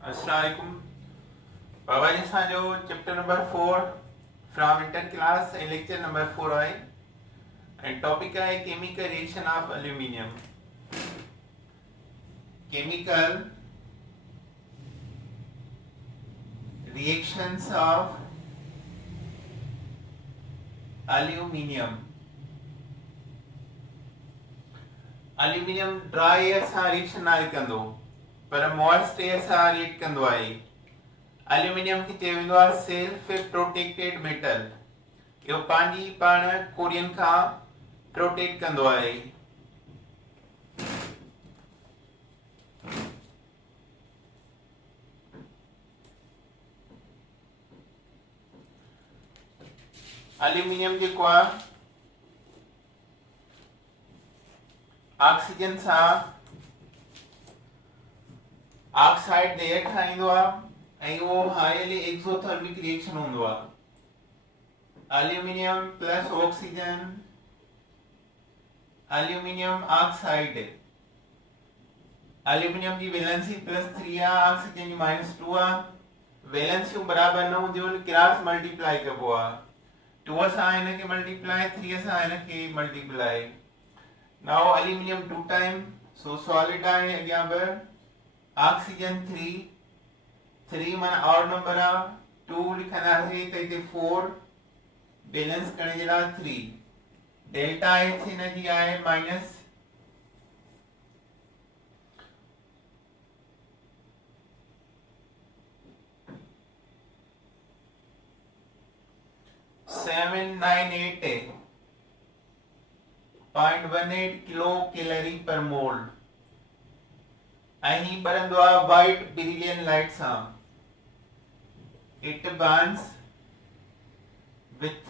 अस्सलाम वालेकुम। बाबा जी असांजो chapter number 4 from inter class ऐं लेक्चर नंबर 4 आहे ऐं टॉपिक आहे chemical reaction of aluminium. Chemical reactions of aluminium. Aluminium dry air सां रिएक्शन न कंदो पर मॉइस्ट एयर सां रिएक्ट कंदो आहे। एल्यूमिनियम खे चयो वेंदो आहे सेल्फ प्रोटेक्टेड मेटल। इहो पंहिंजी पाण कोरियन खां प्रोटेक्ट कंदो आहे। एल्यूमिनियम जेको आहे ऑक्सीजन सां ऑक्साइड देर ठाहींदो आहे ऐं उहो हाईली एक्सोथर्मिक रिएक्शन हूंदो आहे। Aluminium plus oxygen aluminium oxide. Aluminium जी वैलेंसी +3 आहे, ऑक्सीजन जी -2 आहे। वैलेंसियूं बराबर न हूंदियूं आहिनि, क्रॉस मल्टीप्लाई कबो आहे। 2 सां हिनखे मल्टीप्लाई, 3 सां हिनखे multiply. Now aluminium 2 time so solid आहे। अॻियां ऑक्सीजन 3 माना ऑड नंबर आहे। 2 लिखंदासीं त हिते 4 बैलेंस करण जे लाइ 3। डेल्टा एच हिन जी आहे -798.18 किलो कैलोरी पर मोल ऐं ही बरंदो आहे वाइट ब्रिलियंट लाइट सां। It burns with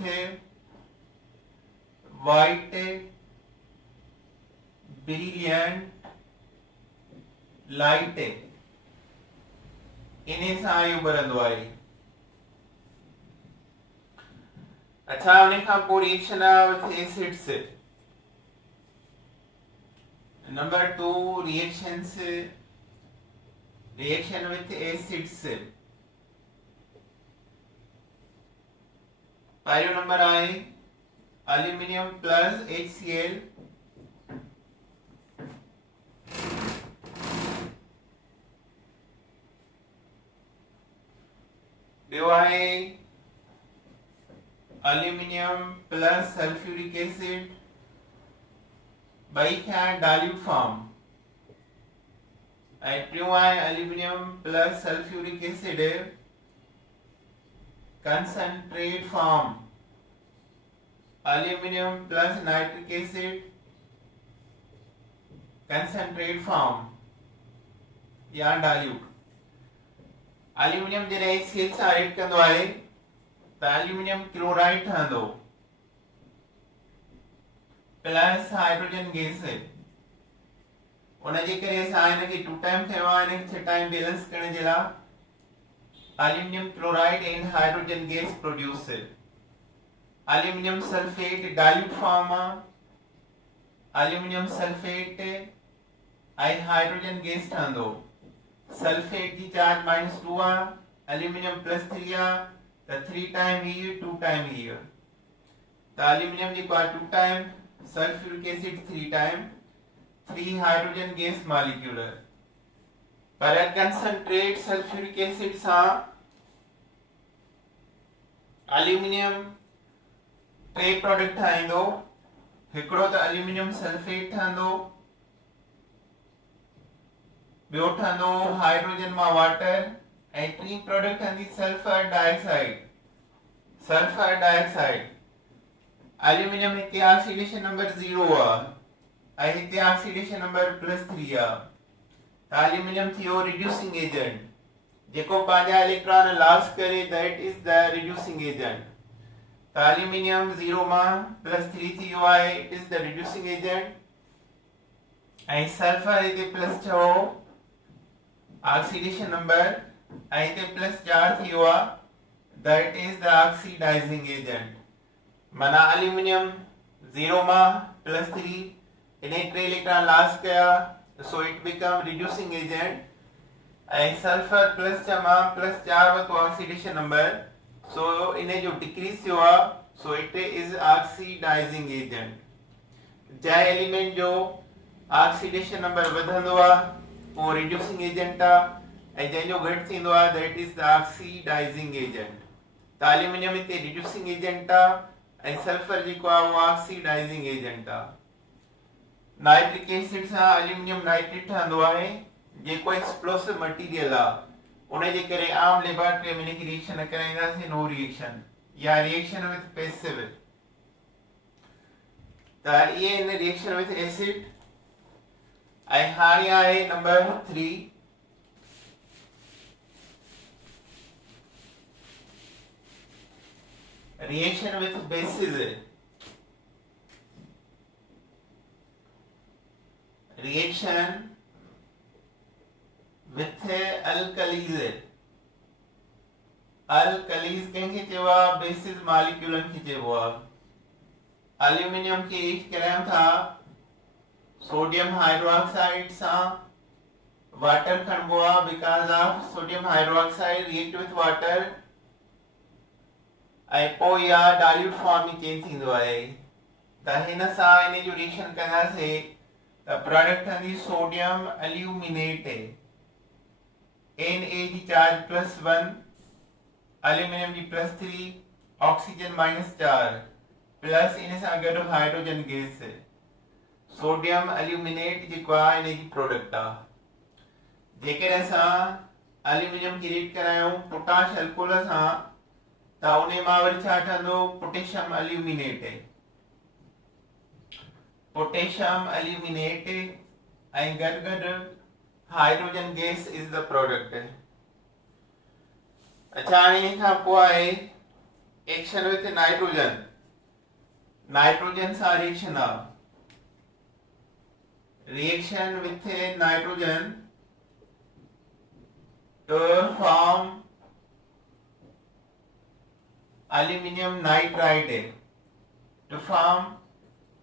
white brilliant light. इन सां इहो बरंदो आहे। अच्छा, उन खां पोइ रिएक्शन आहे with acids. Number 2 reaction with acids। पहिरियों नंबर आहे एल्यूमिनियम प्लस HCl। ॿियो आहे एल्यूमिनियम प्लस सल्फ्यूरिक एसिड। ॿई खे डाइल्यूट फॉर्म। ऐं टियों आहे aluminium plus sulphuric acid concentrate form. Aluminium plus nitric acid concentrate form या डाइल्यूट। एल्यूमिनियम जॾहिं HCl सां रिएक्ट कंदो आहे त एल्यूमिनियम क्लोराइड ठहंदो प्लस हाइड्रोजन गैस। उनजे करे असां हिनखे 2 टाइम खयो आहे, हिनखे 6 टाइम बैलेंस करण जे लाइ। Aluminium chloride and hydrogen gas produce. Aluminium sulphate dilute form आहे। एल्यूमिनियम सल्फेट ऐं हाइड्रोजन गैस ठहंदो। सल्फेट जी चार्ज -2 आहे, एल्यूमिनियम +3 आहे त 3 टाइम हीअ 2 टाइम हीअ। त एल्यूमिनियम जेको आहे 2 time, sulphuric acid 3 time, 3 hydrogen gas molecule. पर कंसंट्रेट सल्फ्यूरिक एसिड सां एल्यूमिनियम 3 प्रोडक्ट ठाहींदो। हिकिड़ो त एल्यूमिनियम सल्फेट ठहंदो, ॿियो ठहंदो हाइड्रोजन मां वाटर ऐं 3 प्रोडक्ट ठहंदी sulphur dioxide. Sulphur dioxide aluminium हिते ऑक्सीडेशन नंबर 0 आहे ऐं हिते ऑक्सीडेशन नंबर +3 आहे। त एल्यूमिनियम थियो रिड्यूसिंग एजेंट, जेको पंहिंजा इलेक्ट्रॉन लॉस करे that is the reducing agent. त एल्यूमिनियम 0 मां +3 थी वियो आहे, it is the reducing agent. ऐं सल्फर हिते +6 ऑक्सीडेशन नंबर ऐं हिते +4 थी वियो आहे, that is the oxidising agent. माना एल्यूमिनियम 0 मां +3 इन 3 इलेक्ट्रॉन लॉस कया, so it become reducing agent ऐं सल्फर प्लस जमा प्लस 4 वतो ऑक्सीडेशन नंबर, सो इन्हें जो डिक्रीज थियो आहे, so it is oxidising agent. जंहिं एलिमेंट जो ऑक्सीडेशन नंबर वधंदो आहे उहो रिड्यूसिंग एजेंट आहे, ऐं जंहिंजो घटि थींदो आहे that is the oxidising agent. त एल्यूमिनियम हिते रिड्यूसिंग एजेंट आहे ऐं सल्फर जेको आहे उहो ऑक्सीडाइजिंग एजेंट आहे। नाइट्रिक एसिड सां एल्यूमिनियम नाइट्रेट ठहंदो आहे जेको एक्सप्लोसिव मटीरियल आहे, उन जे करे आम लेबोरेटरी में हिनखे रिएक्शन न कराईंदासीं, नो रिएक्शन या रिएक्शन विथ पैसिव। त इहे इन रिएक्शन विथ एसिड। ऐं हाणे आहे number 3 reaction with basis. Reaction with alkalis. Alkalis कंहिंखे चइबो आहे? बेसिस मॉलिक्यूलन खे चइबो आहे। एल्यूमिनियम खे हीट करायूं था सोडियम हाइड्रोक्साइड सां, वाटर खणबो आहे, because of sodium hydroxide react with water ऐं पोइ इहा डाइल्यूट फॉर्म में चेंज थींदो आहे। त हिन सां इन जो रिएक्शन कंदासीं त प्रोडक्ट ठहंदी सोडियम एल्यूमिनेट, Na जी चार्ज +1, एल्यूमिनियम जी +3, ऑक्सीजन -4 प्लस इन सां गॾु हाइड्रोजन गैस। सोडियम एल्यूमिनेट जेको आहे इन जी प्रोडक्ट आहे। जेकॾहिं असां एल्यूमिनियम खे रिएक्ट करायूं पोटाश अल्कोहल सां त उन मां वरी छा ठहंदो? Potassium aluminate. पोटेशियम एल्यूमिनेट ऐं गॾु गॾु hydrogen gas is the product. अच्छा, हाणे इन खां पोइ आहे एक्शन विथ नाइट्रोजन। नाइट्रोजन सां रिएक्शन आहे। Reaction with nitrogen to form aluminium nitride, to form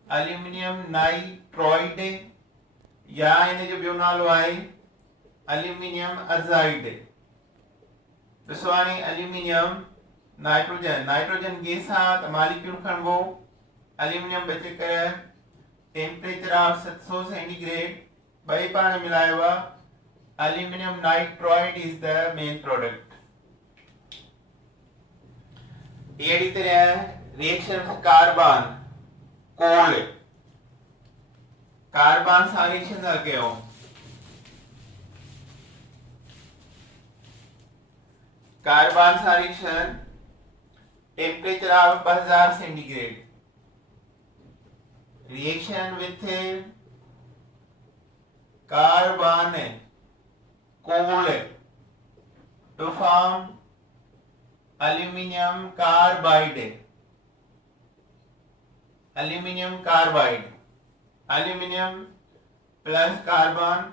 aluminium nitroide या इन्हें जो ॿियो नालो आहे aluminium azide। ॾिसो हाणे aluminium नाइट्रोजन गैस आहे त मॉलिक्यूल खणबो, एल्यूमिनियम बचे करे टेम्परेचर ऑफ 700 सेंटीग्रेड ॿई पाण मिलायो आहे, aluminium nitride is the main product. अहिड़ी तरह reaction with carbon coal, carbon सां रिएक्शन था कयूं, कार्बन सां reaction temperature of 2000 centigrade, reaction with carbon coal to form aluminium carbide, aluminium carbide, aluminium plus carbon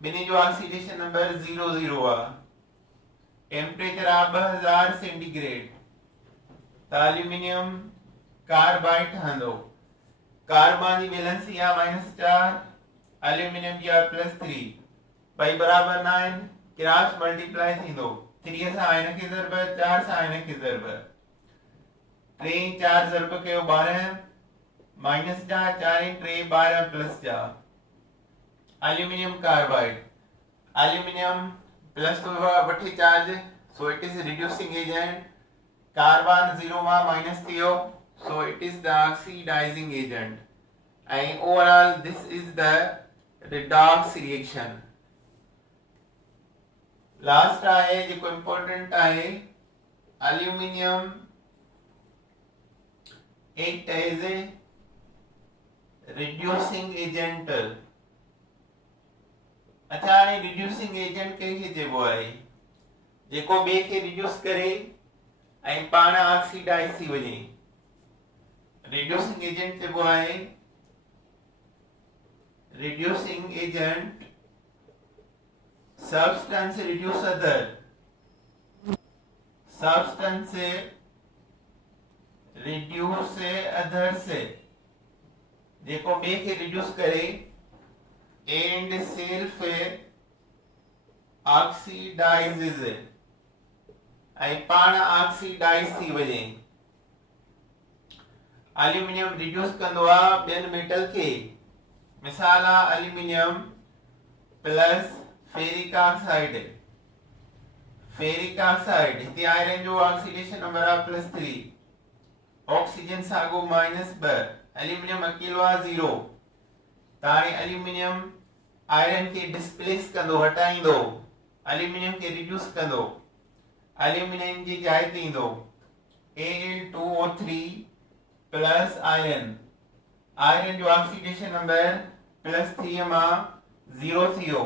बिनी जो ऑक्सीडेशन नंबर 00 आ, temperature आ 2000 centigrade, त aluminium carbide ठहंदो। Carbon जी valency आ -4, aluminium जी आ +3, ॿई बराबर न आहिनि, क्रॉस मल्टीप्लाई थींदो, 3 सां हिन खे ज़रब, 4 सां हिन खे ज़रब, 3 4 ज़रब कयो 12 -4 4 3 12 +4, एल्यूमिनियम कार्बाइड, एल्यूमिनियम प्लस तो वठी charge, so it is reducing agent, carbon 0 मां माइनस थियो, so it is the oxidising agent, and overall this is the redox reaction। Last आहे जेको इंपॉर्टेंट आहे, aluminium act as a reducing agent. अच्छा, हाणे reducing agent कंहिंखे चइबो आहे? जेको ॿिए खे रिड्यूस करे ऐं पाण ऑक्सीडाइज थी वञे, रिड्यूसिंग एजेंट चइबो आहे। reducing agent substance reduce other, substance reduce other से जेको ॿिए खे रिड्यूस करे एंड सेल्फ ऑक्सीडाइज़ ऐं पाण ऑक्सीडाइज़ थी वञे। एल्यूमिनियम रिड्यूस कंदो आहे ॿियनि मेटल खे। मिसाल आहे aluminium plus ferric oxide. Ferric oxide हिते आयरन जो ऑक्सीडेशन नंबर आहे +3, ऑक्सीजन साॻो -2, एल्यूमिनियम अकेलो आहे 0। त हाणे एल्यूमिनियम आयरन खे डिस्प्लेस कंदो, हटाईंदो, एल्यूमिनियम खे रिड्यूस कंदो, एल्यूमिनियम जी जाइ ते ईंदो Al2O3 प्लस आयरन। आयरन जो ऑक्सीडेशन नंबर +3 मां 0 थियो,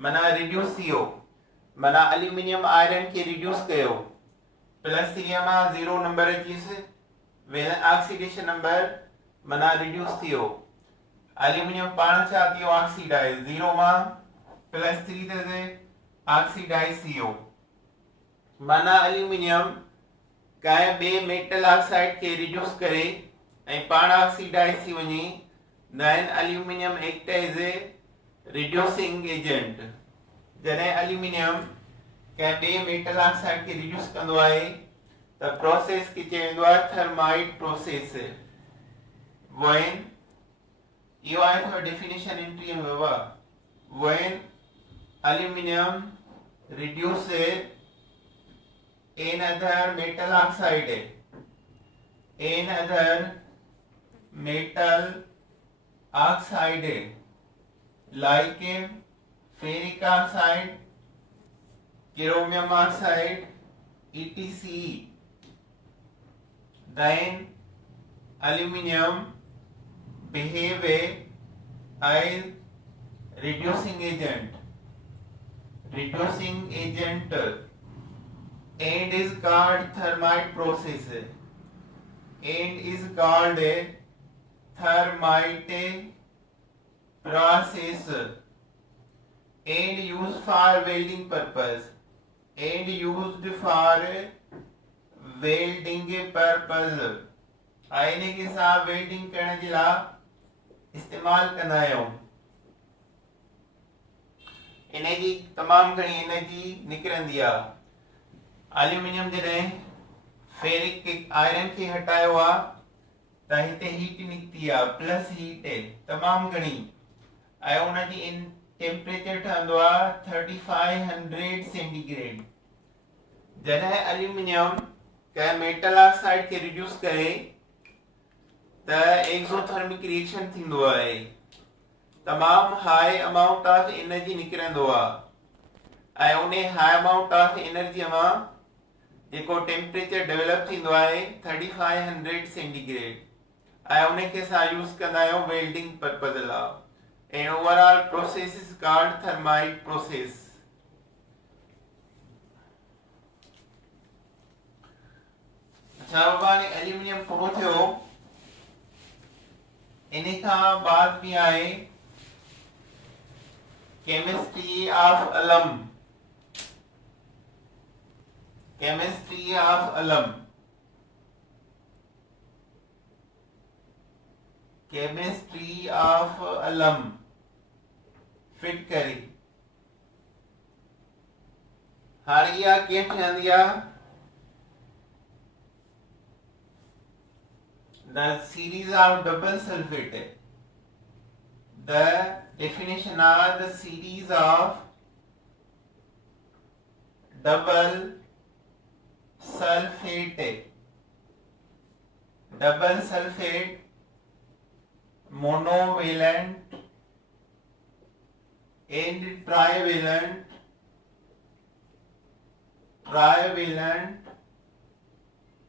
माना रिड्यूस थियो, माना एल्यूमिनियम आयरन खे रिड्यूस कयो, +3 मां 0 नंबर अचीस, ऑक्सीडेशन नंबर माना रिड्यूस थियो। एल्यूमिनियम पाण छा थियो, ऑक्सीडाइज, 0 मां +3 ते ऑक्सीडाइज थियो। माना एल्यूमिनियम कंहिं ॿिए मेटल ऑक्साइड खे रिड्यूस करे ऐं पाण ऑक्सीडाइज थी वञे, then aluminium act as a reducing agent. जॾहिं एल्यूमिनियम कंहिं ॿिए मेटल ऑक्साइड खे रिड्यूस कंदो आहे त प्रोसेस खे चयो वेंदो आहे थर्माइट प्रोसेस। when इहो आहे थोरो डेफिनेशन एंट्री में वियो आहे, when aluminum reduces another metal oxide, another metal oxide like ferric oxide, chromium oxide, etc. Then aluminum behave as reducing agent, and is called thermite process, and is called a thermite process, and used for welding purpose, and used for welding purpose। आईने के साथ welding करण जे लाइ इस्तेमाल कंदा आहियूं। इनजी तमामु घणी एनर्जी निकिरंदी आहे। एल्यूमिनियम जॾहिं फेरिक आयरन खे हटायो आहे त हिते हीट निकिती आहे, प्लस हीट तमामु घणी, ऐं उनजी टेम्परेचर ठहंदो आहे 3500 सेंटीग्रेड। जॾहिं एल्यूमिनियम कंहिं मेटल ऑक्साइड खे रिड्यूस करे त एक्सोथर्मिक रिएक्शन थींदो आहे, तमामु हाई अमाउंट ऑफ एनर्जी निकिरंदो आहे, ऐं उन हाई अमाउंट ऑफ एनर्जीअ मां जेको टेम्परेचर डेवलप थींदो आहे 3500 सेंटीग्रेड, ऐं उन खे असां यूज़ कंदा आहियूं वेल्डिंग पर्पज़ लाइ। And overall process is called thermite process. अच्छा बाबा ने एल्यूमिनियम पूरो थियो, इन खां बाद भी आहे केमिस्ट्री ऑफ अलम। केमिस्ट्री ऑफ अलम, केमिस्ट्री ऑफ अलम फिट करी। हाणे इहा कीअं ठहंदी आहे? The series of double sulfate. The definition are the series of double sulfate. Double sulfate, monovalent and trivalent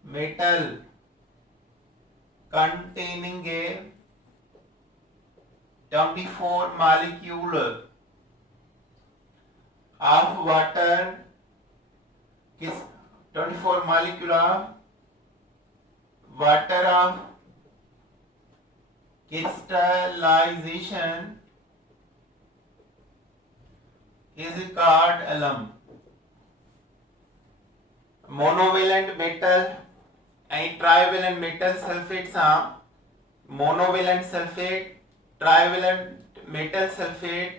metal containing a 24 molecule of water, 24 molecule of water of crystallization is called alum. Monovalent metal and trivalent metal sulfate सां monovalent sulfate, trivalent metal sulfate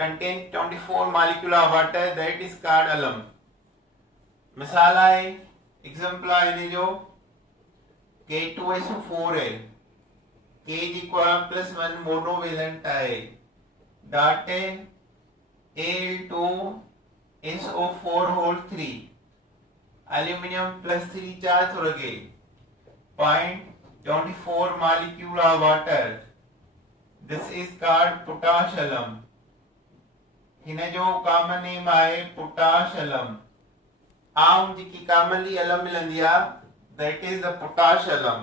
contain 24 molecular water, that is called alum. मिसाल है example है ने जो K2SO4 है, K +1 monovalent है, डाटे Al2SO4 3 aluminium +3 charge हो लगे 0.24 molecular water, this is called potash alum. हिन जो कॉमन नेम आहे पोटाश अलम. आम जेकी कॉमनली अलम मिलंदी आहे दैट इज द पोटाश अलम.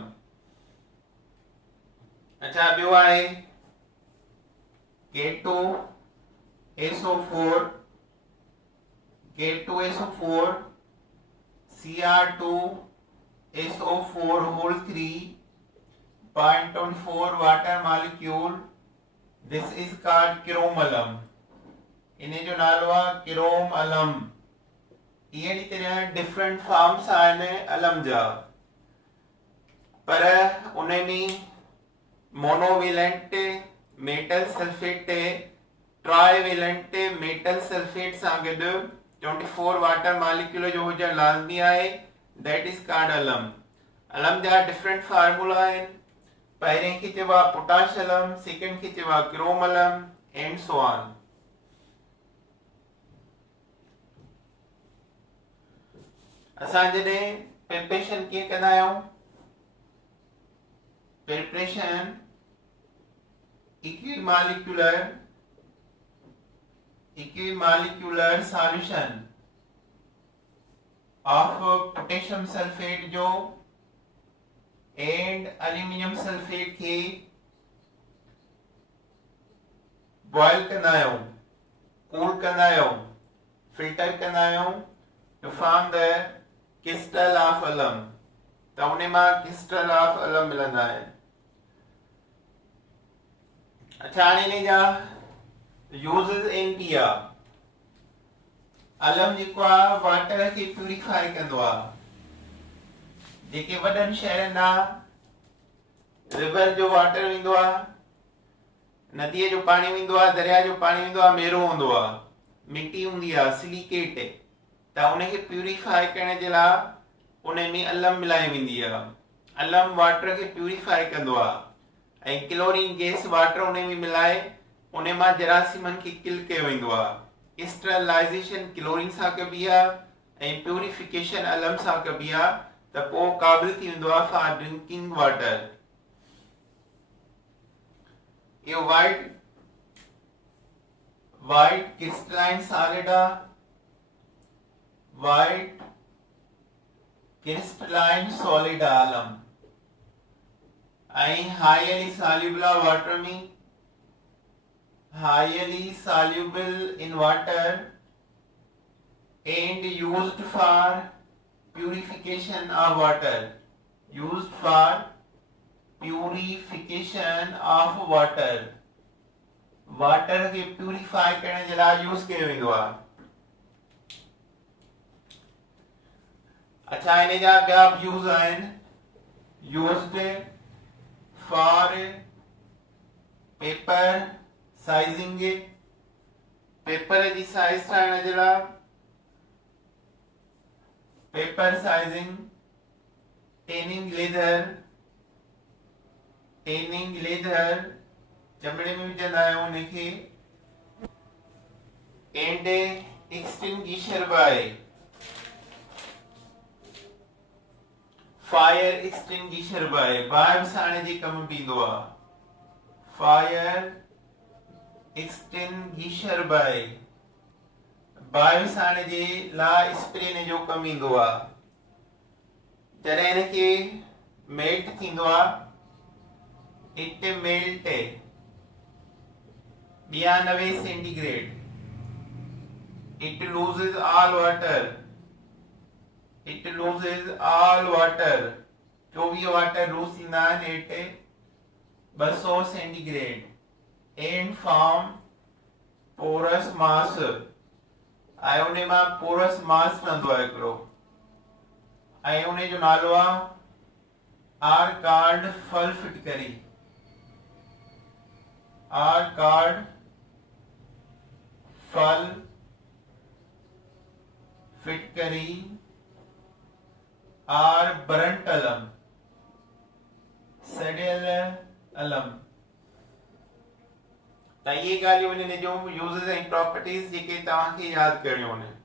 अच्छा ॿियो आहे K2SO4 Cr2SO4 3 0.24 water molecule, this is called chrome alum. इन्हें जो नालो आहे क्रोम अलम. इहे तरह डिफरेंट फॉर्म्स आहिनि अलम जा, पर उन में monovalent metal sulphate trivalent metal sulphate सां गॾु 24 वाटर मॉलिक्यूल जो हुजणु लाज़मी आहे, दैट इज कॉल्ड अलम. अलम जा डिफरेंट फार्मूला आहिनि. पहिरें खे चइबो आहे पोटाश अलम, सेकेंड खे चइबो आहे क्रोम अलम एंड सो ऑन. असां जॾहिं प्रिपरेशन कीअं कंदा आहियूं, preparation equimolecular solution of potassium sulphate जो एंड एल्यूमिनियम सल्फेट खे बॉयल कंदा आहियूं, कूल कंदा आहियूं, फिल्टर कंदा आहियूं to form the crystal of alum. त उन मां क्रिस्टल ऑफ अलम मिलंदा आहिनि. अच्छा हाणे इन जा यूज़ेस एन पी आहे. अलम जेको आहे वाटर खे प्यूरिफाई कंदो आहे. जेके वॾनि शहरनि आहे रिवर जो वाटर वेंदो आहे, नदीअ जो पाणी वेंदो आहे, दरिया जो पाणी वेंदो आहे, मेरो हूंदो आहे, मिटी हूंदी आहे, सिलिकेट, त उनखे प्यूरिफाई करण जे लाइ उन में अलम मिलाई वेंदी आहे. अलम वाटर खे प्यूरिफाई कंदो आहे ऐं क्लोरीन गैस वाटर उन में मिलाए उन मां जरासीमनि खे किल कयो वेंदो आहे. स्टरलाइजेशन क्लोरीन सां कबी आहे ऐं प्यूरिफिकेशन अलम सां कबी आहे, त पोइ क़ाबिल थी वेंदो आहे फॉर ड्रिंकिंग वाटर. इहो वाइट क्रिस्टलाइन सॉलिड आहे, वाइट क्रिस्टलाइन सॉलिड अलम ऐं हाईली सॉल्युबल वाटर में, highly soluble in water and used for purification of water, used for purification of water. Water खे प्यूरिफाई करण जे लाइ यूज़ कयो वेंदो आहे. अच्छा इन जा ॿिया यूज़ आहिनि. Used for paper sizing, paper जी साइज ठाहिण जे लाइ, पेपर साइजिंग, टेनिंग लेदर चमड़े में विझंदा आहियूं उनखे, and extinguisher by fire extinguisher by बाहि विसाइण जे कम में ईंदो आहे. फायर एक्सटिंग्विशर बाय बाहि विसाइण जे लाइ स्प्रे इन जो कम ईंदो आहे. जॾहिं इनखे मेल्ट थींदो आहे, it melt 92 centigrade, it loses all water, 24 water lose थींदा आहिनि at 200 centigrade and form porous mass. ऐं उन मां पोरस मास ठहंदो आहे हिकिड़ो, ऐं उन जो नालो आहे आर कार्ड फल फिटकरी. आर कार्ड फल, फिटकरी और बरंट अलम, सेडियल अलम। त ये ॻाल्हियूं हिन जूं यूज़ेस ऐं प्रॉपर्टीज़ जेके तव्हांखे यादि करणियूं आहिनि।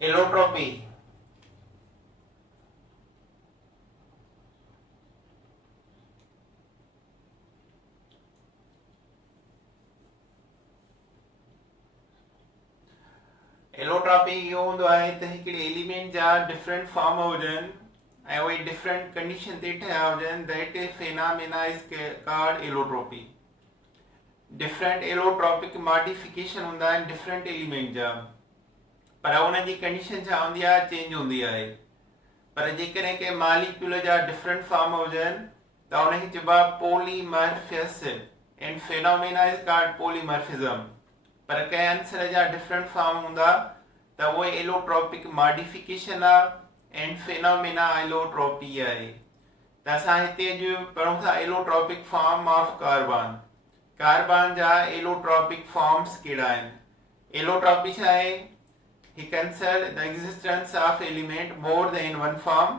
एलोट्रोपी, एलोट्रोपी इहो हूंदो आहे त हिकिड़े एलिमेंट जा डिफरेंट फॉर्म हुजनि ऐं उहे डिफरेंट कंडीशन ते ठहिया हुजनि, that phenomena is called allotropy. Different allotropic modification हूंदा आहिनि डिफरेंट एलिमेंट जा, पर उन जी कंडीशन छा हूंदी आहे, चेंज हूंदी आहे। पर जेकॾहिं के मॉलिक्यूल जा डिफरेंट फॉर्म हुजनि त उनखे चइबो आहे polymorphous and phenomena is called polymorphism. पर कंहिं आंसर जा डिफरेंट फॉर्म हूंदा त उहे एलोट्रोपिक मॉडिफिकेशन आहे एंड फेनोमेना एलोट्रोपी आहे। त असां हिते जो पढ़ूं था allotropic form of carbon. Carbon जा एलोट्रोपिक फॉर्म्स कहिड़ा आहिनि। एलोट्रोपी छा आहे? He considered the existence of element more than one form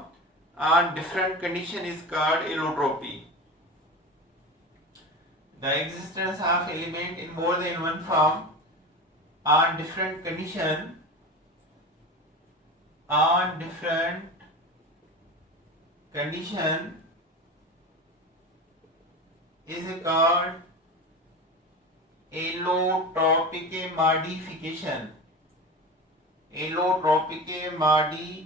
on different condition is called allotropy. The existence of element in more than one form on different condition is called allotropic modification. Allotropic modification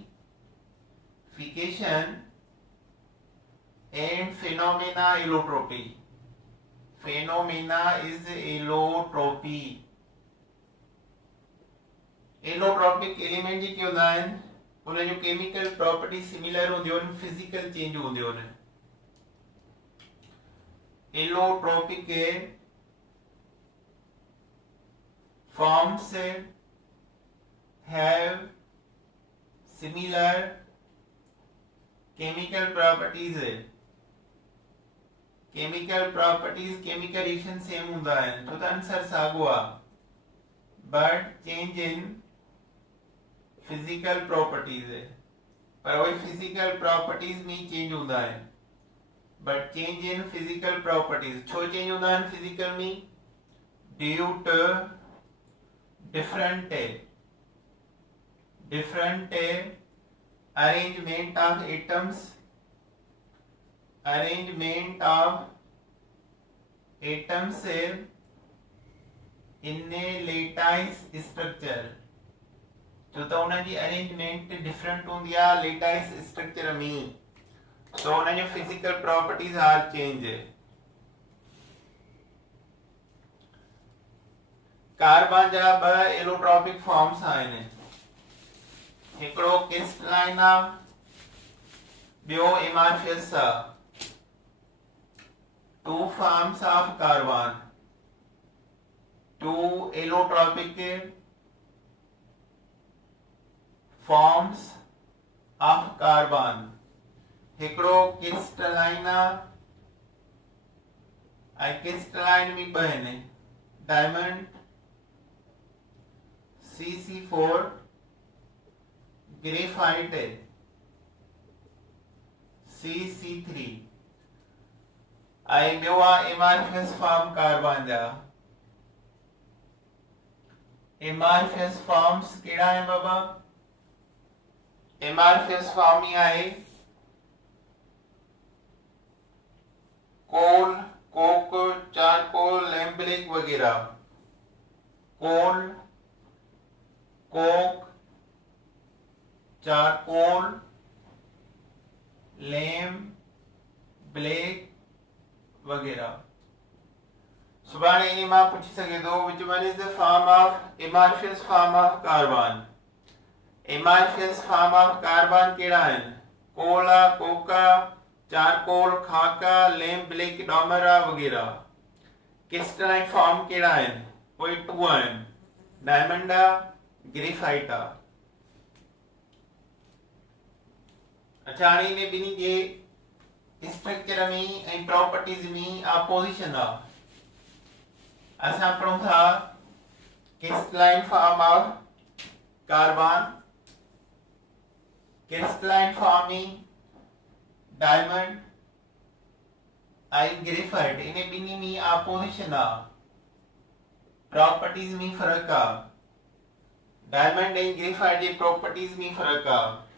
and phenomena allotropy. Phenomena is allotropy. Allotropic element जेके हूंदा आहिनि उन जो chemical property similar हूंदियूं आहिनि, physical change हूंदियूं आहिनि। Allotropic forms have similar chemical properties. chemical properties chemical reaction same hunda hai to the answer sago a, but change in physical properties hai, par wo physical properties mein change hunda hai, but change in physical properties cho change hunda hai physical mein due to different arrangement of atoms in a lattice structure। जो तो उन जी arrangement different हूंदी आहे lattice structure में, तो उन जो physical properties are change. Carbon जा ब एलोट्रोपिक फॉर्म्स आहिनि, हिकिड़ो क्रिस्टलाइन आहे, ॿियो एमार्फियस आहे। Two forms of carbon, two allotropic forms of carbon, हिकिड़ो क्रिस्टलाइन आहे ऐं क्रिस्टलाइन में ॿ आहिनि डायमंड CC4 ग्रेफाइट CC3 ऐं ॿियो आहे एमार्फियस फॉर्म कार्बन जा एमार्फियस फॉर्म्स कहिड़ा आहिनि बाबा एमार्फियस फॉर्म ही आहे कोल कोक चारकोल लैम्ब्लिक वगैरह कोल कोक चारकोल लैम ब्लैक वगैरह सुभाणे इन्हीं मां पूछी सके थो which one is the form of amorphous form of carbon amorphous form of carbon कहिड़ा आहिनि कोला कोका चारकोल खाका लैम ब्लैक डोमरा वगैरह क्रिस्टलाइन फॉर्म कहिड़ा आहिनि कोई टू आहिनि डायमंड ग्रेफाइट अच्छा हाणे इन ॿिन्ही जे स्ट्रक्चर में ऐं प्रॉपर्टीज में अपोजिशन आहे असां पढ़ूं था crystalline form of carbon crystalline form में डायमंड ऐं ग्रेफाइट इन ॿिन्ही में अपोजिशन आहे प्रॉपर्टीज में फर्क आहे डायमंड ऐं ग्रेफाइट जे प्रॉपर्टीज में फर्क आहे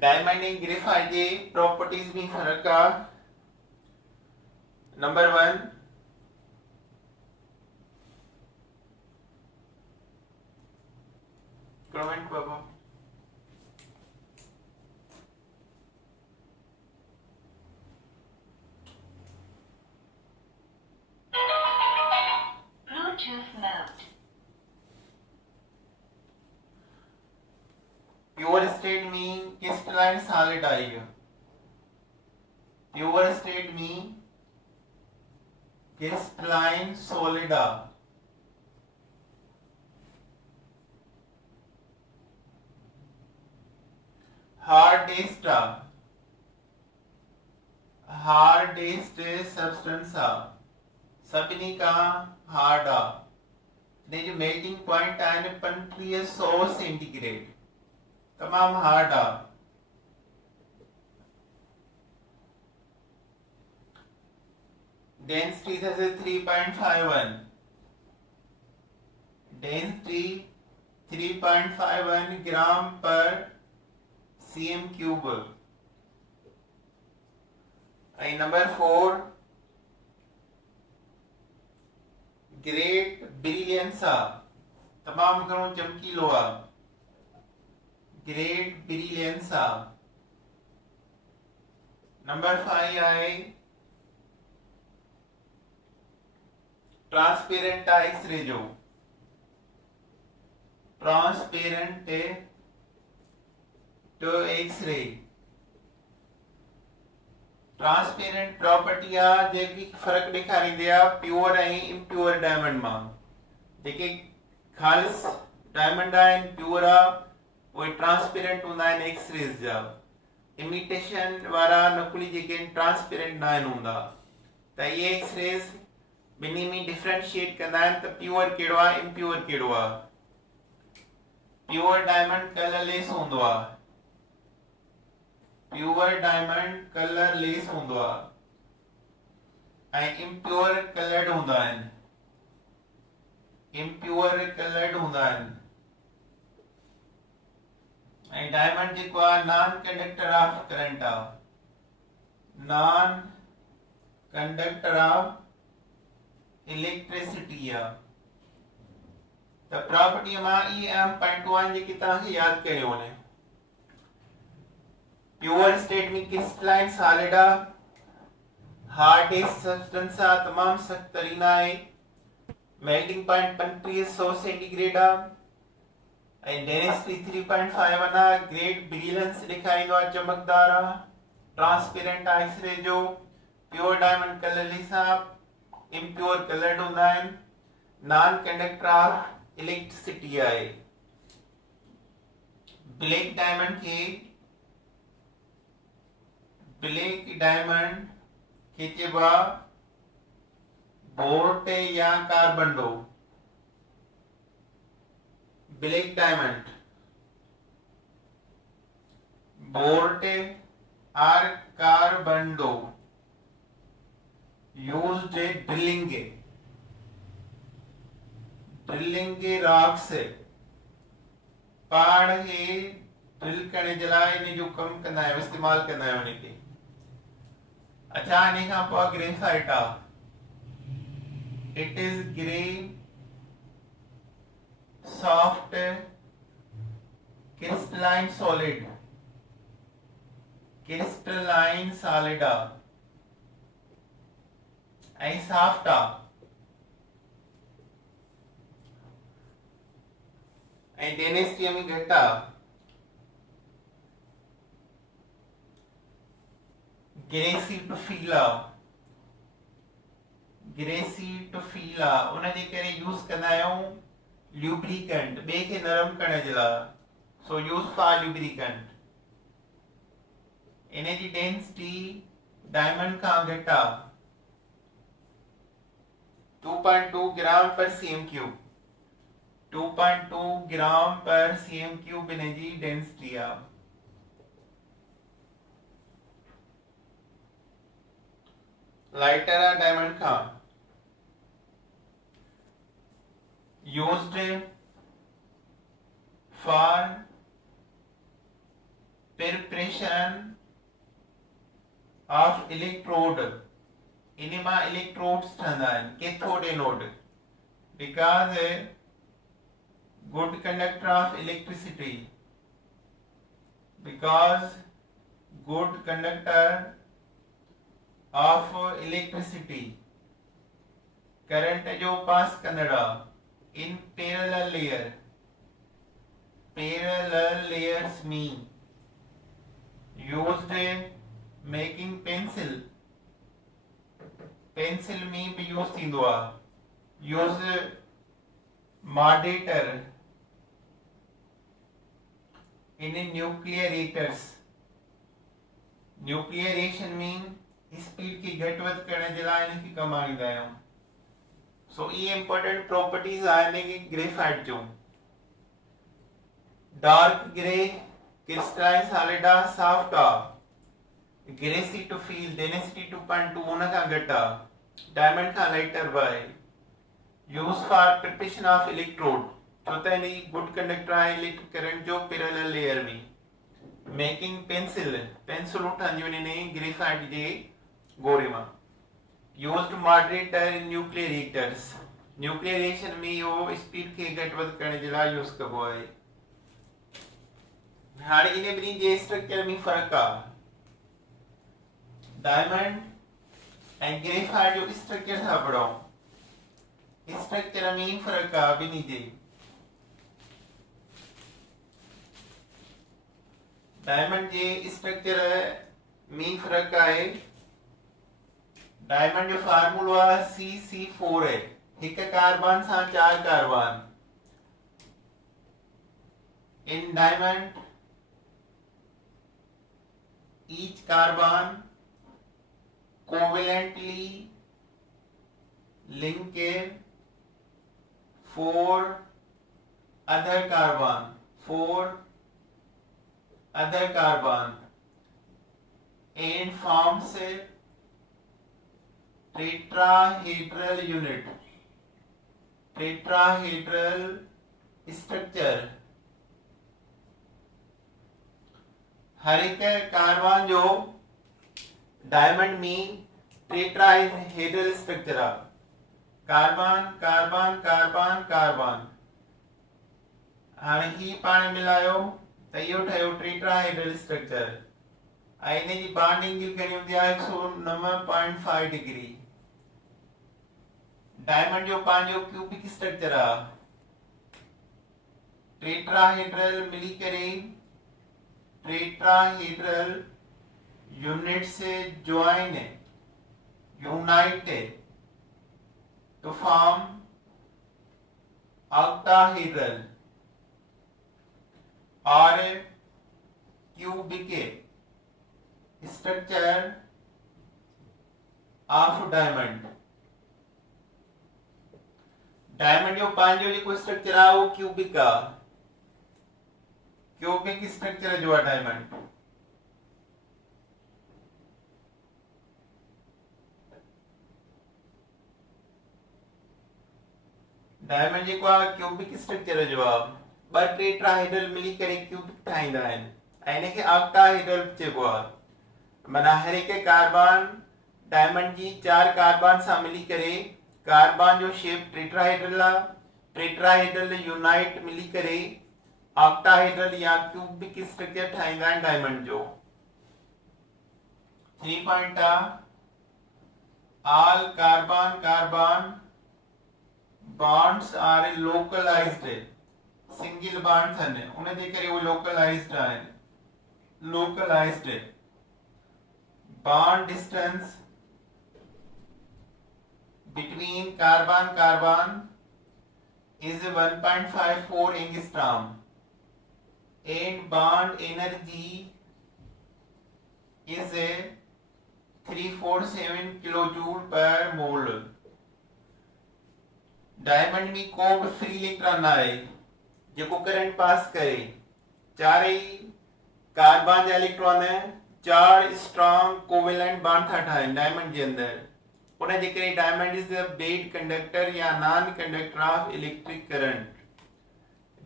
डायमंड एंड ग्रेफाइट के प्रॉपर्टीज में फर्क का नंबर 1 कमेंट बाबा Bluetooth mode. प्योर स्टेट में क्रिस्टलाइन सॉलिड आएगा प्योर स्टेट में क्रिस्टलाइन सॉलिड हार्डेस्ट सब्सटेंस सभिनी का हार्ड ने जो मेल्टिंग पॉइंट आहे 3500 सेंटीग्रेड तमाम हार्ड डेंसिटी थसे 3.51 डेंसिटी 3.51 ग्राम पर cm क्यूब ऐं नंबर 4 ग्रेट ब्रिलियंस तमाम घणो चमकीलो ग्रेट ब्रिलियंस नंबर 5 आहे ट्रांसपेरेंट एक्सरे जो transparent to X-ray transparent property जेकी फर्क ॾेखारींदी प्योर ऐं इम्प्योर डायमंड मां जेके खालिस डायमंड आहिनि प्योर उहे ट्रांसपेरेंट हूंदा आहिनि एक्सरेज जा इमिटेशन वारा नकुली जेके ट्रांसपेरेंट न आहिनि हूंदा त इहे एक्सरेज ॿिन्ही में डिफरेंशिएट कंदा आहिनि त प्योर कहिड़ो आहे इम्प्योर कहिड़ो आहे प्योर डायमंड कलरलेस हूंदो आहे प्योर डायमंड कलरलेस हूंदो आहे ऐं इम्प्योर कलर्ड हूंदा आहिनि इम्प्योर कलर्ड हूंदा आहिनि ऐं डायमंड जेको आहे नॉन कंडक्टर ऑफ करंट आहे नॉन कंडक्टर ऑफ इलेक्ट्रिसिटी आहे त प्रॉपर्टी मां ई अहम पॉइंटूं आहिनि जेके तव्हांखे यादि करिणियूं आहिनि प्योर स्टेट में क्रिस्टलाइन सॉलिड हार्डेस्ट सब्सटेंस तमाम सख्त तरीन है melting point 3500 centigrade and density 3.51 great brilliance दिखाइंदो चमकदार ट्रांसपेरेंट एक्सरे जो pure diamond colourless impure colored हूंदा आहिनि, नॉन कंडक्टर ऑफ इलेक्ट्रिसिटी आहे। ब्लैक डायमंड खे चइबो बोर्ट या carbonado. Black diamond bort और carbonado used drilling rocks पहाड़ खे ड्रिल करने जे लाइ इन जो कम कंदा आहियूं, इस्तेमाल कंदा आहियूं इन खे। अच्छा, इन खां पोइ ग्रेफाइट आहे। It is grey soft crystalline solid आहे ऐं सॉफ्ट आहे ऐं डेंसिटी में घटि आहे। ग्रेसी टू फील आहे उन जे करे यूज कंदा आहियूं ल्यूब्रिकेंट, ॿिए खे नरम करण जे लाइ। So use for lubricant. इन जी डेंसिटी डायमंड खां घटि आहे, 2.2 ग्राम पर cm क्यूब। 2.2 ग्राम पर cm क्यूब इन जी डेंसिटी आहे। लाइटर आहे डायमंड खां। Used for preparation of electrode. इन मां इलेक्ट्रोड्स ठहंदा आहिनि, cathode anode. Because good conductor of electricity, because good conductor of electricity current जो पास कंदड़ in parallel layers mean used making pencil में भी यूज थींदो आहे। Use moderator in nuclear reactors. Nuclear reaction में स्पीड की घटि वधि करण जे लाइ इन खे कमु आणींदा आहियूं। सो ये इंपॉर्टेंट प्रॉपर्टीज आहिनि ग्रेफाइट जो। डार्क ग्रे क्रिस्टलाइन सॉलिड आहे, सॉफ्ट आहे। ग्रेसी टू फील, डेंसिटी 2.2 उन खां घटि आहे, डायमंड खां लाइटर बि आहे। Use for preparation of electrode, छो त इन गुड कंडक्टर आहे इलेक्ट्रिक करंट जो पैरेलल लेयर में। मेकिंग पेंसिलूं ठहंदियूं आहिनि इन ग्रेफाइट जे गोरे मां। Used moderator in nuclear reactors. Nuclear reaction में इहो स्पीड खे घटि वधि करण जे लाइ यूज कबो आहे। हाणे इन ॿिन्ही जे स्ट्रक्चर में फ़र्क़ु आहे। डायमंड ऐं ग्रेफाइट जो स्ट्रक्चर था पढ़ूं। स्ट्रक्चर में फ़र्क़ु आहे ॿिन्ही जे। डायमंड जे स्ट्रक्चर में फ़र्क़ु आहे। डायमंड जो फार्मूलो आहे CC4 है, हिकु कार्बन सां 4 carbon. In diamond each carbon covalently linked 4 other carbon and forms a tetrahedral unit, tetrahedral structure। हर एक कार्बन जो डायमंड में टेट्राहेड्रल स्ट्रक्चर आहे। Carbon carbon carbon carbon. हाणे ही पाण मिलायो त इहो ठहियो टेट्राहेड्रल स्ट्रक्चर। ऐं इन जी बॉन्डिंग घणी हूंदी आहे 109.5 डिग्री। डायमंड जो पंहिंजो क्यूबिक स्ट्रक्चर आहे। टेट्राहेड्रल मिली करे टेट्राहेड्रल यूनिट से unite to form octahedral or cubic structure of diamond. Diamond जो पांच जो लिखो स्ट्रक्चर है वो क्यूबिक का क्यूबिक स्ट्रक्चर जो है डायमंड. डायमंड जेको आहे क्यूबिक स्ट्रक्चर जो आहे ॿ टेट्राहेड्रल मिली करे क्यूबिक ठाहींदा आहिनि ऐं इनखे ऑक्टाहेड्रल चइबो आहे. माना हर हिकु कार्बन डायमंड जी चार कार्बन सां मिली करे कार्बन जो शेप टेट्राहेड्रल आहे. टेट्राहेड्रल यूनाइट मिली करे ऑक्टाहेड्रल या क्यूबिक स्ट्रक्चर ठाहींदा आहिनि डायमंड जो. 3 point all carbon bonds are localized. Single bond थने उन्हें जे करे वो localized आहिनि. localized bond distance between carbon is 1.54 angstrom and bond energy is 347 kilojoule per mole. Diamond में को भी फ्री इलेक्ट्रॉन आहे जेको करंट पास करे. चार ही कार्बन जा इलेक्ट्रॉन चार स्ट्रांग कोवेलेंट बॉन्ड था ठाहिनि डायमंड जे अंदर. उन जे करे diamond is the bad conductor या non conductor of electric current.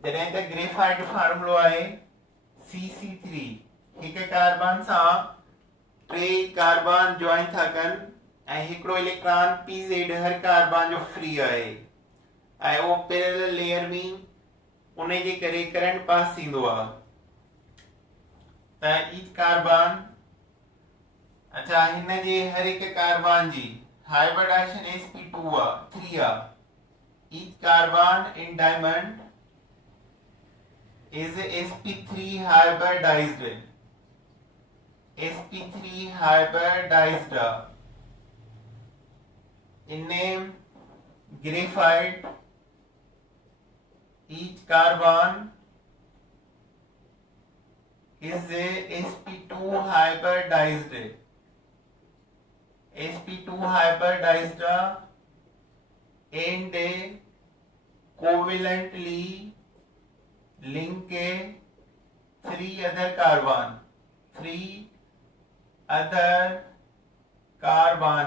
जॾहिं त ग्रेफाइट फार्मूलो आहे Cc3 हिकु कार्बन सां टे कार्बन जॉइन था कनि ऐं हिकिड़ो इलेक्ट्रॉन Pz हर कार्बन जो फ्री आहे ऐं वो पैरेलल लेयर में उन जे करे करंट पास थींदो आहे. त ईच कार्बन अच्छा हिन जे हर हिकु कार्बन जी हाइब्रिडाइजेशन sp2 आहे 3 आहे. Each carbon in diamond is sp3 hybridized. sp3 hybridized in name graphite. Each carbon is a sp2 hybridized. sp2 hybridized and covalently link three other carbon.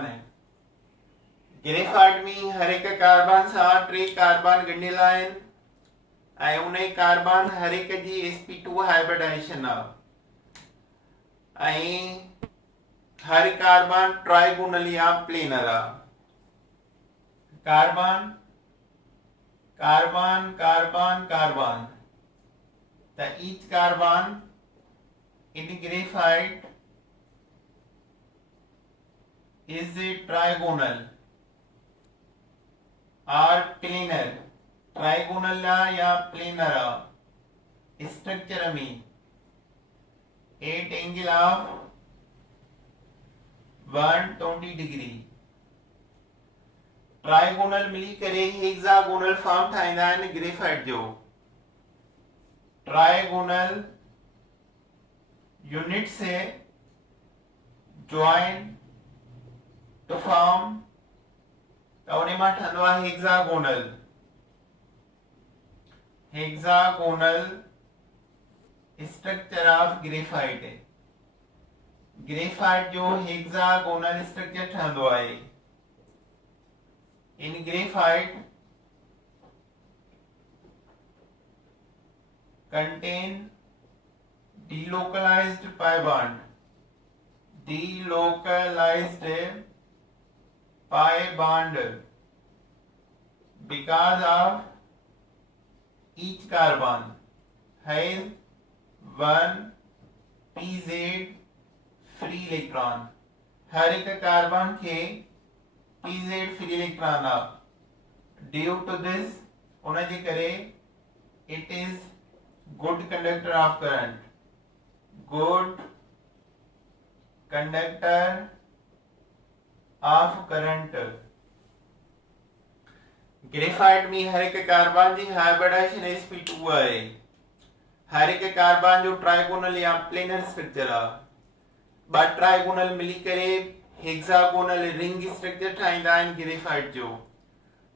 है. Graphite में हर एक carbon सां टे carbon गंढियल आहिनि ऐं उन कार्बन हर एक जी sp2 हाइब्रिडाइजेशन आहे ऐं हर कार्बन ट्राइगोनल या प्लेनर आहे. कार्बन कार्बन कार्बन कार्बन त each carbon in graphite is trigonal or planar. Trigonal या प्लेनर स्ट्रक्चर में 8 एंगल ऑफ 120 डिग्री. ट्राइगोनल मिली करे हेक्सागोनल फॉर्म ठाहींदा आहिनि ग्रेफाइट जो. ट्राइगोनल यूनिट से ज्वाइन to form तो उन्हें मां ठहंदो आहे hexagonal. Hexagonal structure of graphite. Graphite जो हेक्सागोनल स्ट्रक्चर ठहंदो आहे. इन graphite contain delocalized pi bond. Delocalized pi bond because of each carbon has one pz free electron. हर एक कार्बन के pz free electron है. Due to this उन जे करे it is good conductor of current. Good conductor of current. Graphite में हर एक carbon जी hybridisation sp2 आहे। हर एक कार्बन जो ट्राइगोनल या प्लेनर स्ट्रक्चर आहे। ॿ ट्राइगोनल मिली करे हेक्सागोनल रिंग स्ट्रक्चर ठाहींदा आहिनि ग्रेफाइट जो।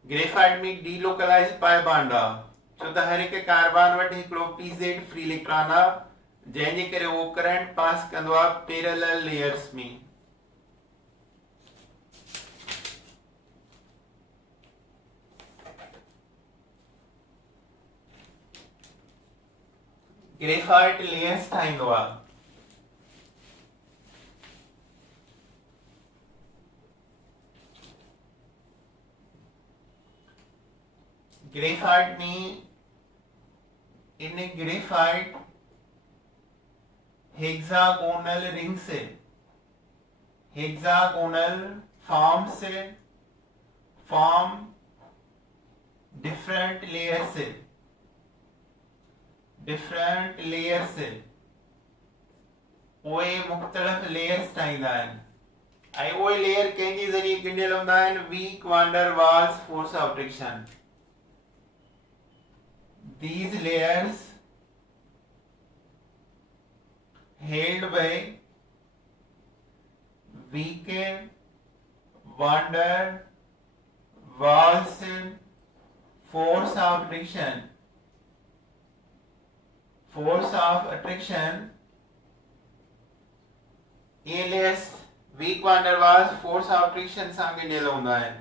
ग्रेफाइट में डीलोकलाइज पाए बॉन्ड आहे, छो त हर हिकु कार्बन वटि हिकिड़ो pz फ्री इलेक्ट्रॉन आहे जंहिंजे करे उहो करंट पास कंदो आहे पैरेलल लेयर्स में। ग्रेफाइट लेयर्स ठाहींदो आहे। ग्रेफाइट में इन ग्रेफाइट हेक्सागोनल रिंग से, हेक्सागोनल फॉर्म डिफरेंट लेयर से उहे मुख़्तलिफ़ लेयर्स ठाहींदा आहिनि ऐं उहे लेयर कंहिंजे ज़रिए ॻंढियल हूंदा आहिनि weak van der Waals force of friction. These layers held by weak van der Waals force of attraction, ये layers weak van der Waals force of attraction सां ॻंढियल हूंदा आहिनि।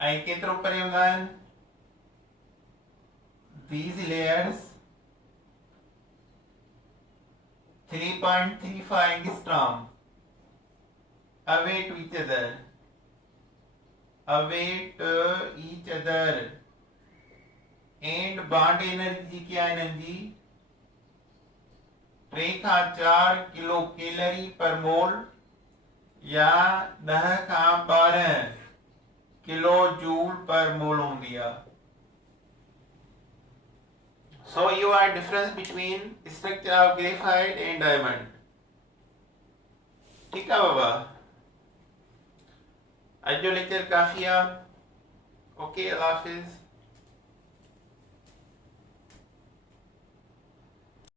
ऐं केतिरो परे हूंदा आहिनि? These layers 3.35 angstrom away to each other and bond energy क्या है जी 3 खां 4 किलो कैलोरी पर मोल या 10 खां 12 किलो जूल पर मोल हूंदी आहे। So you are difference between structure of graphite and diamond। ठीक है बाबा, अॼु जो लेक्चर काफ़ी आहे। ओके, अल्लाह हाफिज़।